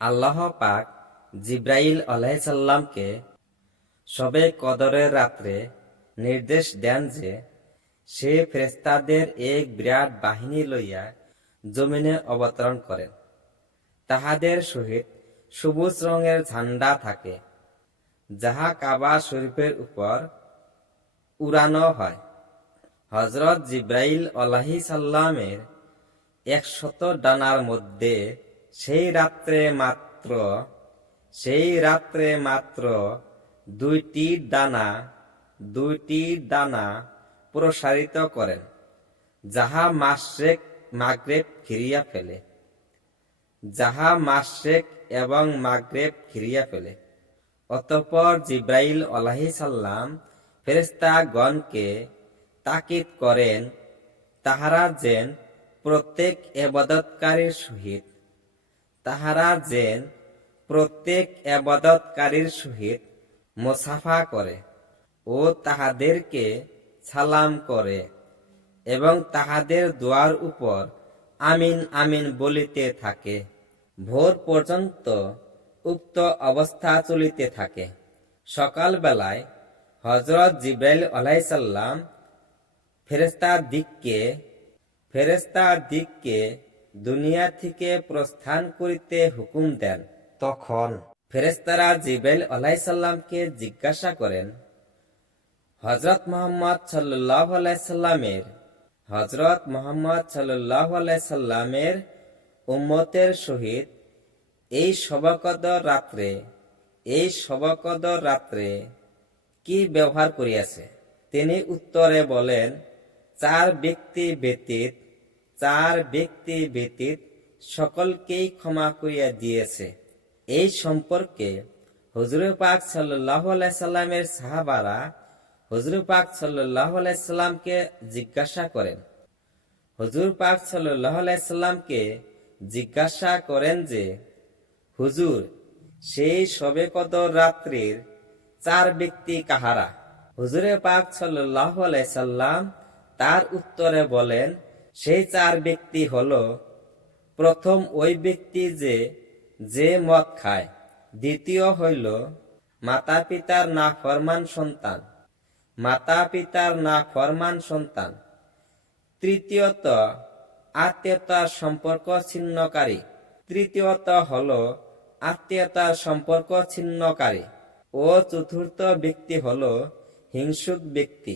আল্লাহ পাক জিব্রাইল আলাইহিসসালামকে শবে কদরের রাত্রে নির্দেশ দেন যে সে ফেরেশতাদের এক বিরাট বাহিনী লইয়া জমিনে অবতরণ করেন। তাহাদের সহিত সবুজ রঙের ঝান্ডা থাকে, যাহা কাবা শরীফের উপর উড়ানো হয়। হযরত জিব্রাইল আলাইহিসসালামের 100 ডানার মধ্যে সেই রাত্রে মাত্র দুইটি ডানা প্রসারিত করেন, যাহা মাশরিক এবং মাগরিব ঘিরিয়া ফেলে। অতঃপর জিব্রাইল আলাইহিসসালাম ফেরেশতাগণকে তাকিদ করেন, তাহারা যেন প্রত্যেক এবাদতকারীর সহিত মুসাফা করে ও তাহাদেরকে সালাম করে এবং তাহাদের দোয়ার উপর আমিন আমিন বলিতে থাকে। ভোর পর্যন্ত উক্ত অবস্থা চলিতে থাকে। সকাল বেলায় হযরত জিব্রাইল আলাইহিসসালাম ফেরেশতাদিগকে দুনিয়া থেকে প্রস্থান করিতে হুকুম দেন। তখন ফেরেশতারা জিব্রাইল আলাইহিসসালামকে জিজ্ঞাসা করেন, হযরত মুহাম্মদ সাল্লাল্লাহু আলাইহি সাল্লামের উম্মতের সহিত এই শবে কদর রাত্রে কি ব্যবহার করিয়াছে? তিনি উত্তরে বলেন, চার ব্যক্তি ব্যতীত সকলকেই ক্ষমা করিয়া দিয়েছে। এই সম্পর্কে হুজুর পাক সাল্লাল্লাহু আলাইহি সাল্লামের সাহাবারা হুজুর পাক সাল্লাল্লাহু আলাইহি সাল্লামকে জিজ্ঞাসা করেন। হুজুর পাক সাল্লাল্লাহু আলাইহি সাল্লামকে জিজ্ঞাসা করেন যে, হুজুর, সেই শবে কদর রাত্রির চার ব্যক্তি কাহারা? হুজুর পাক সাল্লাল্লাহু আলাইহি সাল্লাম তার উত্তরে বলেন, সেই চার ব্যক্তি হলো, প্রথম ওই ব্যক্তি যে মদ খায়, দ্বিতীয় হইল মাতা পিতার নাফরমান সন্তান, তৃতীয়ত আত্মীয়তার সম্পর্ক ছিন্নকারী ও চতুর্থ ব্যক্তি হলো হিংসুক ব্যক্তি।